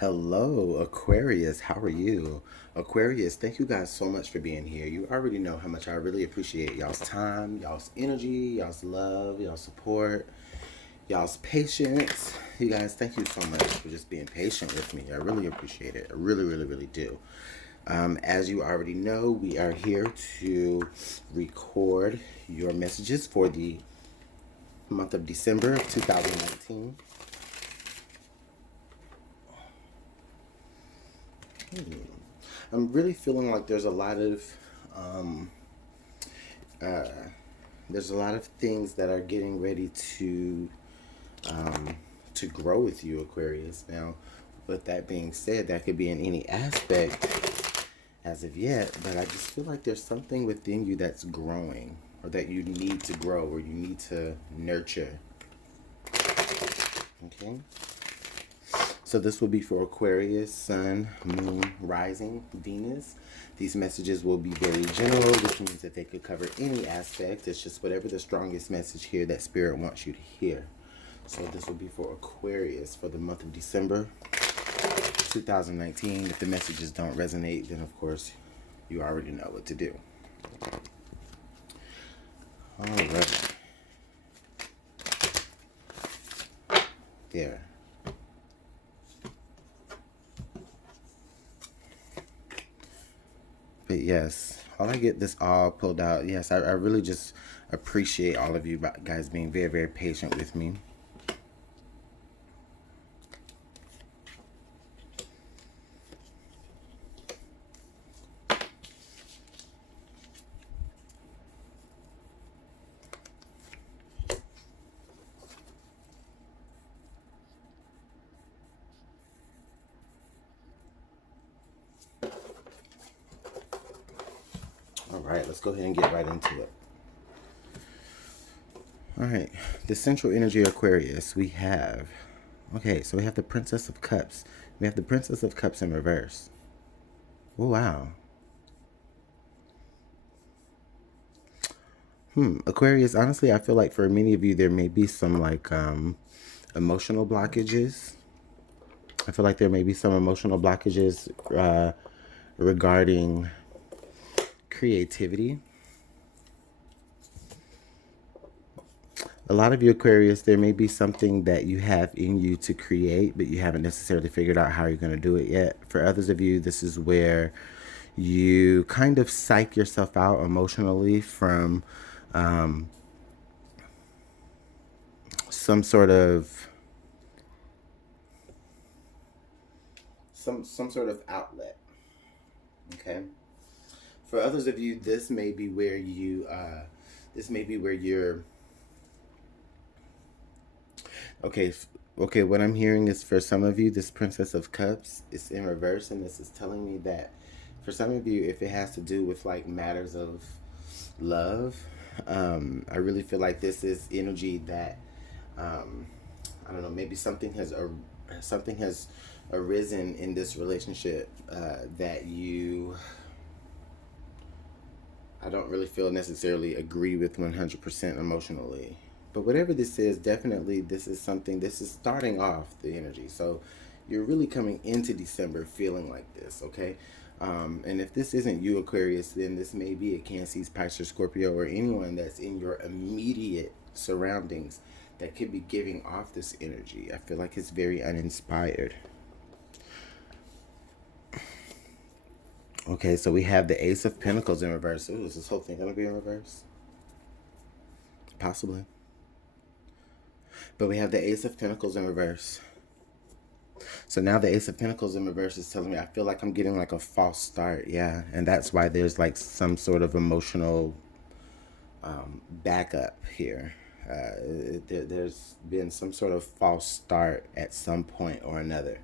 Hello, Aquarius. How are you? Aquarius, thank you guys so much for being here. You already know how much I really appreciate y'all's time, y'all's energy, y'all's love, y'all's support, y'all's patience. You guys, thank you so much for just being patient with me. I really appreciate it. I really, really, really do. As you already know, we are here to record your messages for the month of December of 2019. I'm really feeling like um, uh, there's a lot of things that are getting ready um, to grow with you, Aquarius. Now, with that being said, that could be in any aspect as of yet, but I just feel like there's something within you that's growing, or that you need to grow, or you need to nurture. Okay. So this will be for Aquarius, Sun, Moon, Rising, Venus. These messages will be very general, which means that they could cover any aspect. It's just whatever the strongest message here that Spirit wants you to hear. So this will be for Aquarius for the month of December 2019. If the messages don't resonate, then of course you already know what to do. All right. There. But yes, while I get this all pulled out, yes, I really just appreciate all of you guys being very, very patient with me. All right, let's go ahead and get right into it. All right, the central energy Aquarius, we have, okay, so we have the Princess of Cups. We have the Princess of Cups in reverse. Oh, wow. Aquarius, honestly, I feel like for many of you, there may be some emotional blockages. I feel like there may be some emotional blockages regarding creativity. A lot of you Aquarius, there may be something that you have in you to create, but you haven't necessarily figured out how you're going to do it yet. For others of you, this is where you kind of psych yourself out emotionally from some sort of some sort of outlet. Okay. For others of you, this may be where you're okay. Okay, what I'm hearing is for some of you, this Princess of Cups is in reverse, and this is telling me that for some of you, if it has to do with like matters of love, I really feel like this is energy that um, I don't know. Maybe something has arisen in this relationship that you I don't really feel necessarily agree with 100% emotionally. But whatever this is, definitely this is something, this is starting off the energy. So you're really coming into December feeling like this, okay? And if this isn't you, Aquarius, then this may be a Cancer, Pisces, Scorpio, or anyone that's in your immediate surroundings that could be giving off this energy. I feel like it's very uninspired. Okay, so we have the Ace of Pentacles in reverse. Ooh, is this whole thing going to be in reverse? Possibly. But we have the Ace of Pentacles in reverse. So now the Ace of Pentacles in reverse is telling me I feel like I'm getting like a false start. Yeah. And that's why there's like some sort of emotional backup here. There's been some sort of false start at some point or another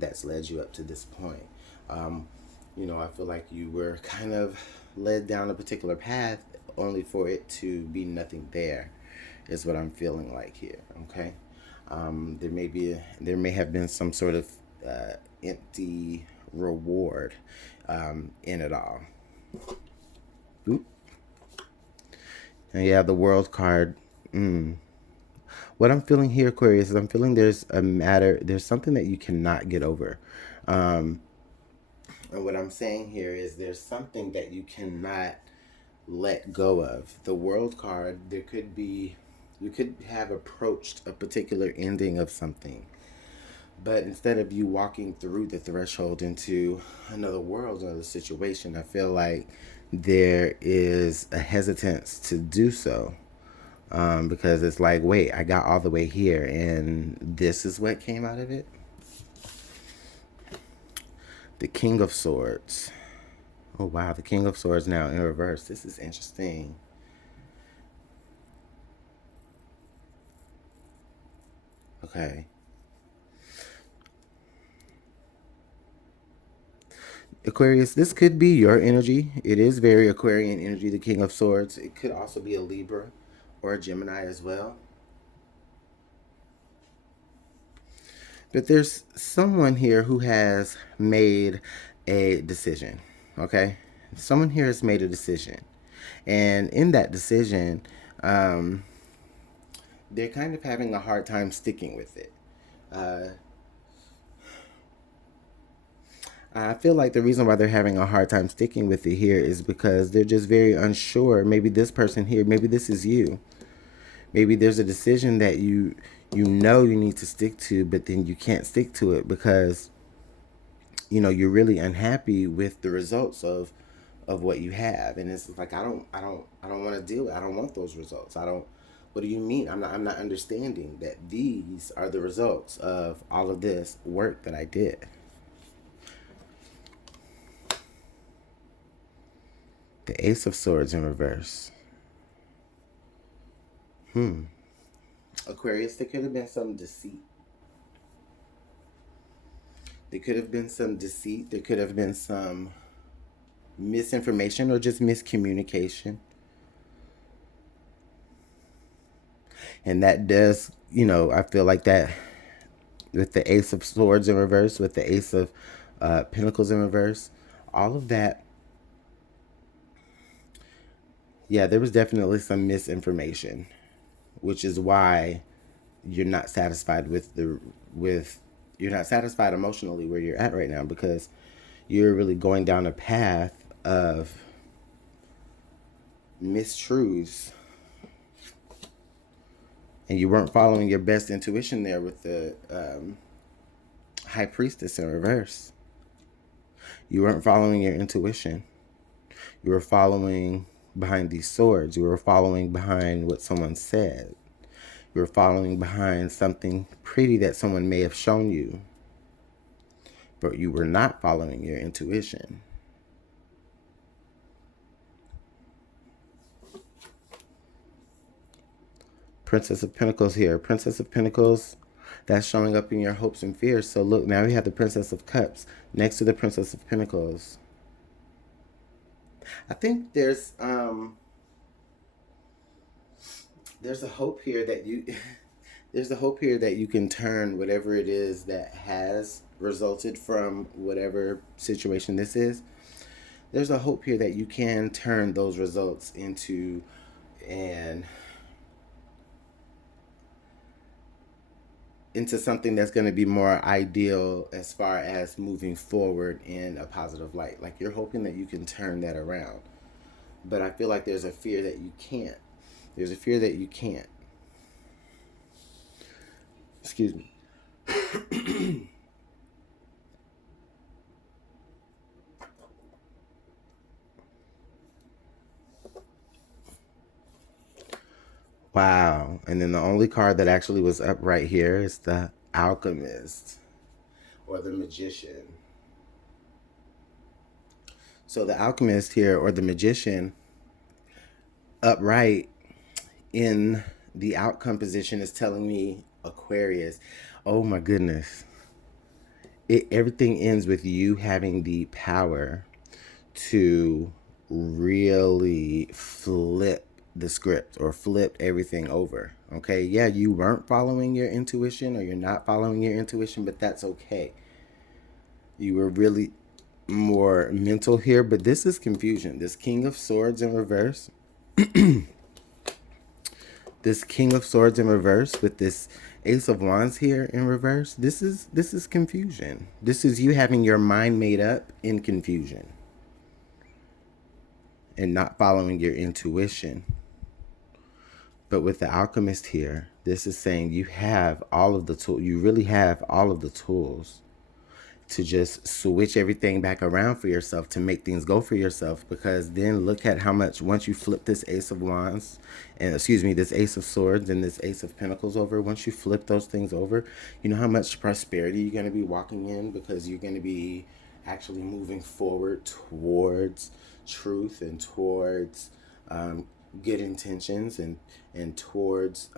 that's led you up to this point. I feel like you were kind of led down a particular path only for it to be nothing there, is what I'm feeling like here. Okay. There may have been some sort of empty reward in it all. Oop. And yeah, the World card. What I'm feeling here, Aquarius, is I'm feeling there's something that you cannot get over. And what I'm saying here is there's something that you cannot let go of. The World card, you could have approached a particular ending of something. But instead of you walking through the threshold into another world, another situation, I feel like there is a hesitance to do so. Because it's like, wait, I got all the way here, and this is what came out of it. The King of Swords. Oh, wow, the King of Swords now in reverse. This is interesting. Okay. Aquarius, this could be your energy. It is very Aquarian energy, the King of Swords. It could also be a Libra or a Gemini as well. But there's someone here who has made a decision, okay? Someone here has made a decision. And in that decision, they're kind of having a hard time sticking with it. I feel like the reason why they're having a hard time sticking with it here is because they're just very unsure. Maybe this person here, maybe this is you. Maybe there's a decision that you know you need to stick to, but then you can't stick to it because you're really unhappy with the results of what you have. And it's like I don't want to deal with it. I don't want those results. I don't What do you mean? I'm not understanding that these are the results of all of this work that I did. The Ace of Swords in reverse. Aquarius, there could have been some deceit. There could have been some deceit. There could have been some misinformation or just miscommunication. And that does, I feel like that with the Ace of Swords in reverse, with the Ace of Pentacles in reverse, all of that. Yeah, there was definitely some misinformation, which is why you're not satisfied you're not satisfied emotionally where you're at right now, because you're really going down a path of mistruths, and you weren't following your best intuition there with the High Priestess in reverse. You weren't following your intuition. You were following behind these swords. You were following behind what someone said. You were following behind something pretty that someone may have shown you, but you were not following your intuition. Princess of Pentacles here. Princess of Pentacles, that's showing up in your hopes and fears. So look, now we have the Princess of Cups next to the Princess of Pentacles. I think there's a hope here that you there's a hope here that you can turn whatever it is that has resulted from whatever situation this is. There's a hope here that you can turn those results into something that's going to be more ideal as far as moving forward in a positive light. Like, you're hoping that you can turn that around. But I feel like there's a fear that you can't. There's a fear that you can't. Excuse me. Wow. And then the only card that actually was up right here is the Alchemist or the Magician. So the Alchemist here, or the Magician, upright in the outcome position, is telling me, Aquarius, oh my goodness. Everything ends with you having the power to really flip the script or flip everything over. Okay, yeah, you weren't following your intuition, or you're not following your intuition, but that's okay. You were really more mental here, but this is confusion. This King of Swords in reverse. This King of Swords in reverse with this Ace of Wands here in reverse. This is confusion. This is you having your mind made up in confusion and not following your intuition. But with the Alchemist here, this is saying you have all of the tools. You really have all of the tools to just switch everything back around for yourself, to make things go for yourself. Because then look at how much, once you flip this Ace of Wands, and excuse me, this Ace of Swords and this Ace of Pentacles over, once you flip those things over, you know how much prosperity you're going to be walking in, because you're going to be actually moving forward towards truth and towards good intentions, and towards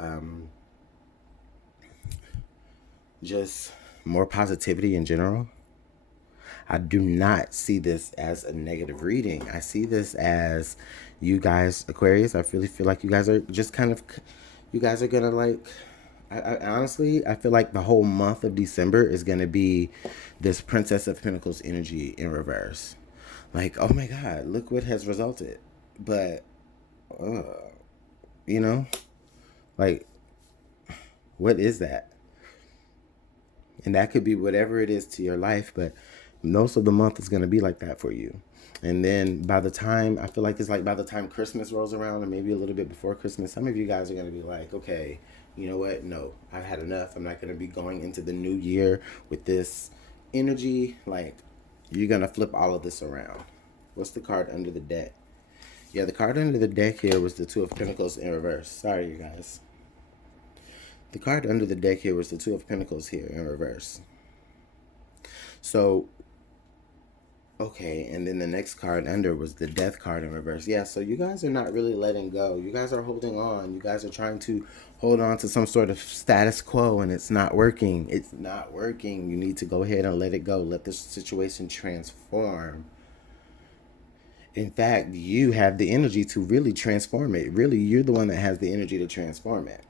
just more positivity in general. I do not see this as a negative reading. I see this as you guys, Aquarius, I really feel like you guys are just kind of, you guys are going to like, I honestly, I feel like the whole month of December is going to be this Princess of Pentacles energy in reverse. Like, oh my God, look what has resulted. But, you know, like, what is that? And that could be whatever it is to your life, but most of the month is going to be like that for you. And then by the time, I feel like it's like by the time Christmas rolls around, or maybe a little bit before Christmas, some of you guys are going to be like, okay, you know what? No, I've had enough. I'm not going to be going into the new year with this energy. Like, you're going to flip all of this around. What's the card under the deck? Yeah, the card under the deck here was the Two of Pentacles in reverse. Sorry, you guys. The card under the deck here was the Two of Pentacles here in reverse. So, okay, and then the next card under was the Death card in reverse. Yeah, so you guys are not really letting go. You guys are holding on. You guys are trying to hold on to some sort of status quo, and it's not working. It's not working. You need to go ahead and let it go. Let this situation transform. In fact, you have the energy to really transform it. Really, you're the one that has the energy to transform it.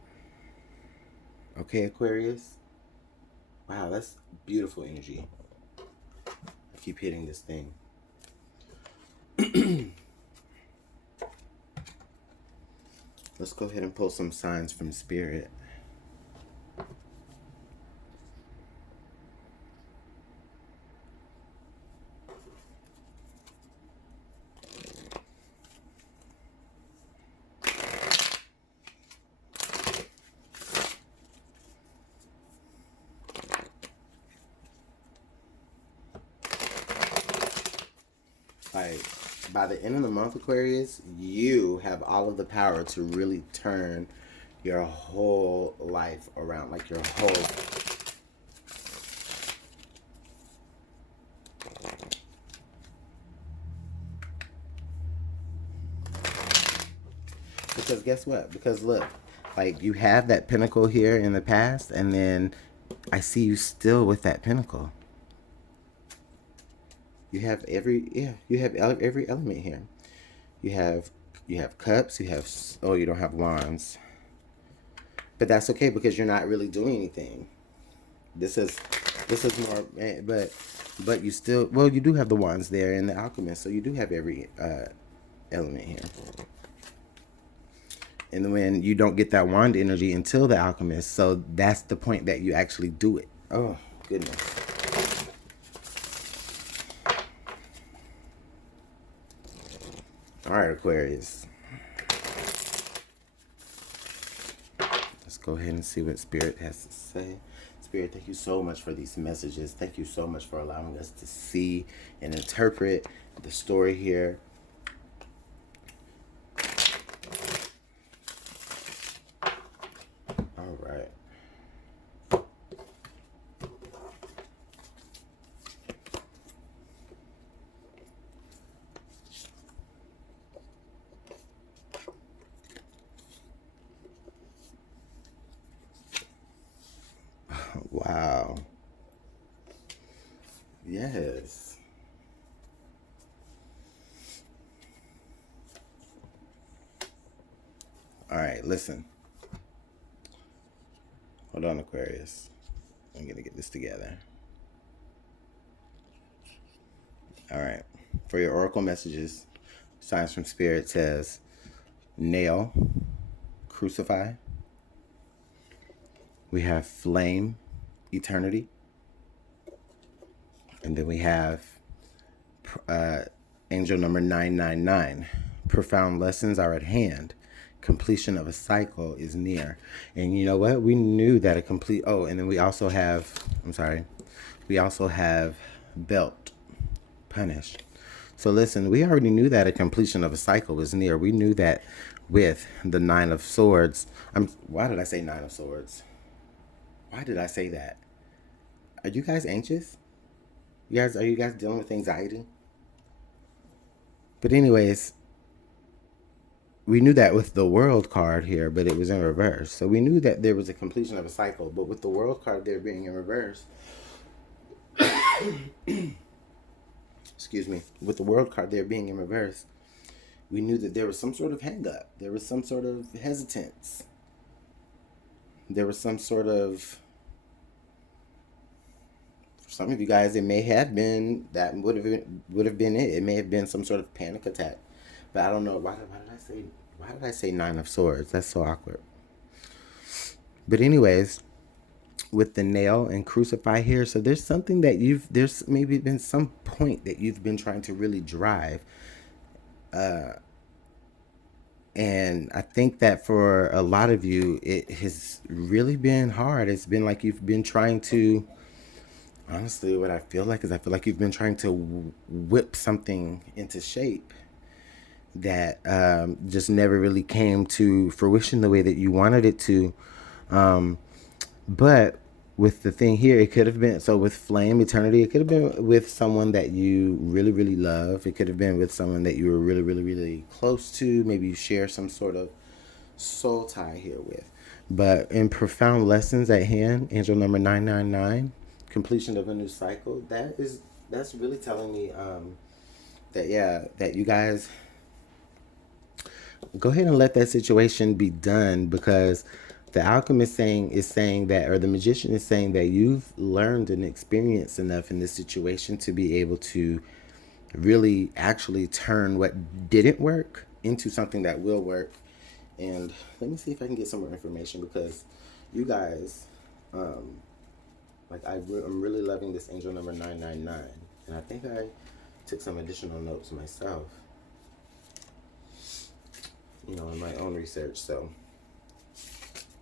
Okay, Aquarius? Wow, that's beautiful energy. I keep hitting this thing. Let's go ahead and pull some signs from Spirit. Like, by the end of the month, Aquarius, you have all of the power to really turn your whole life around. Like, your whole... Because guess what? Because look, like, you have that pinnacle here in the past, and then I see you still with that pinnacle. You have every every element here. You have cups. You have, oh, you don't have wands, but that's okay because you're not really doing anything. This is more, but you still, well, you do have the wands there in the Alchemist, so you do have every element here. And when you don't get that wand energy until the Alchemist, so that's the point that you actually do it. Oh goodness. All right, Aquarius. Let's go ahead and see what Spirit has to say. Spirit, thank you so much for these messages. Thank you so much for allowing us to see and interpret the story here. All right. Wow. Yes. All right, listen. Hold on, Aquarius. I'm going to get this together. All right. For your oracle messages, signs from Spirit says nail, crucify, We have flame, eternity. And then we have angel number 999. Profound lessons are at hand. Completion of a cycle is near. And you know what? We knew that a complete... Oh, and then we also have... I'm sorry. We also have belt, punished. So listen, we already knew that a completion of a cycle was near. We knew that with the Nine of Swords. Why did I say Nine of Swords? Why did I say that? Are you guys anxious? Are you guys dealing with anxiety? But anyways, we knew that with the World card here, but it was in reverse. So we knew that there was a completion of a cycle, but with the World card there being in reverse, excuse me, with the World card there being in reverse, we knew that there was some sort of hang up. There was some sort of hesitance. There was some sort of... For some of you guys, it may have been... That would have been it. It may have been some sort of panic attack. But I don't know. Why did I say Nine of Swords? That's so awkward. But anyways, with the nail and crucify here, so there's something that there's maybe been some point that you've been trying to really drive. And I think that for a lot of you, it has really been hard. It's been like you've been trying to... Honestly, what I feel like is you've been trying to whip something into shape that just never really came to fruition the way that you wanted it to. But with the thing here, it could have been... So with flame, eternity, it could have been with someone that you really, really love. It could have been with someone that you were really, really, really close to. Maybe you share some sort of soul tie here with. But in profound lessons at hand, angel number 999, completion of a new cycle, that's really telling me that you guys go ahead and let that situation be done, because the alchemist is saying that, or the magician is saying that you've learned and experienced enough in this situation to be able to really actually turn what didn't work into something that will work. And let me see if I can get some more information, because you guys, I'm really loving this angel number 999, and I think I took some additional notes myself, in my own research. So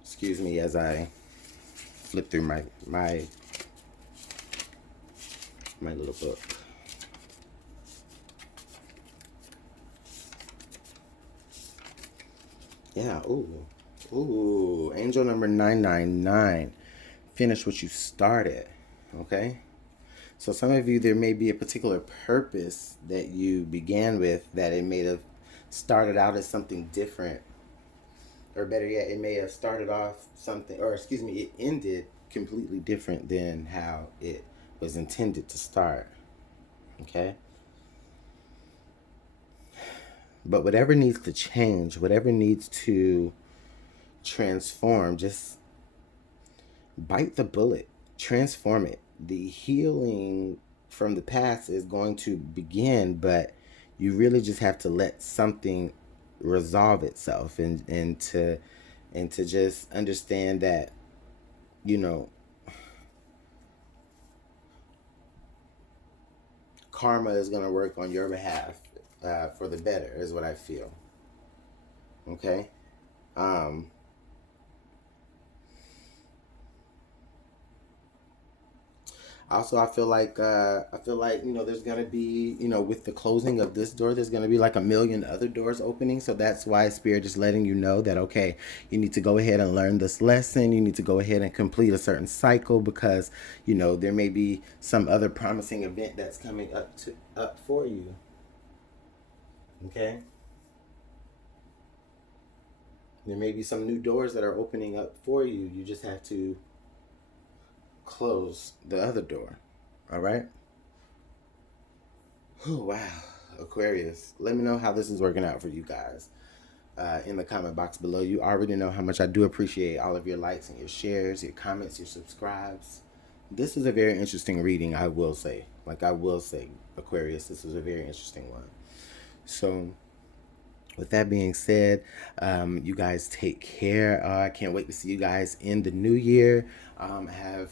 excuse me as I flip through my little book. Yeah. Ooh, angel number 999. Finish what you started. Okay. So some of you, there may be a particular purpose that you began with, that it may have started out as something different, or better yet, it may have started off something, or excuse me, it ended completely different than how it was intended to start. Okay. But whatever needs to change, whatever needs to transform, just bite the bullet, transform it. The healing from the past is going to begin, but you really just have to let something resolve itself, and to just understand that, karma is going to work on your behalf for the better, is what I feel. Okay. Also, I feel like there's gonna be, with the closing of this door, there's gonna be like a million other doors opening. So that's why Spirit is letting you know that, okay, you need to go ahead and learn this lesson. You need to go ahead and complete a certain cycle, because there may be some other promising event that's coming up for you. Okay. There may be some new doors that are opening up for you. You just have to close the other door. All right. Oh, wow. Aquarius, let me know how this is working out for you guys in the comment box below. You already know how much I do appreciate all of your likes and your shares, your comments, your subscribes. This is a very interesting reading, I will say. Aquarius, this was a very interesting one. So With that being said, you guys take care. I can't wait to see you guys in the new year. I have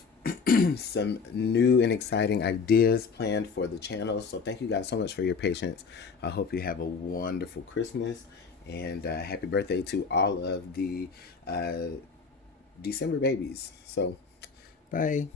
some new and exciting ideas planned for the channel. So thank you guys so much for your patience. I hope you have a wonderful Christmas, and happy birthday to all of the December babies. So bye.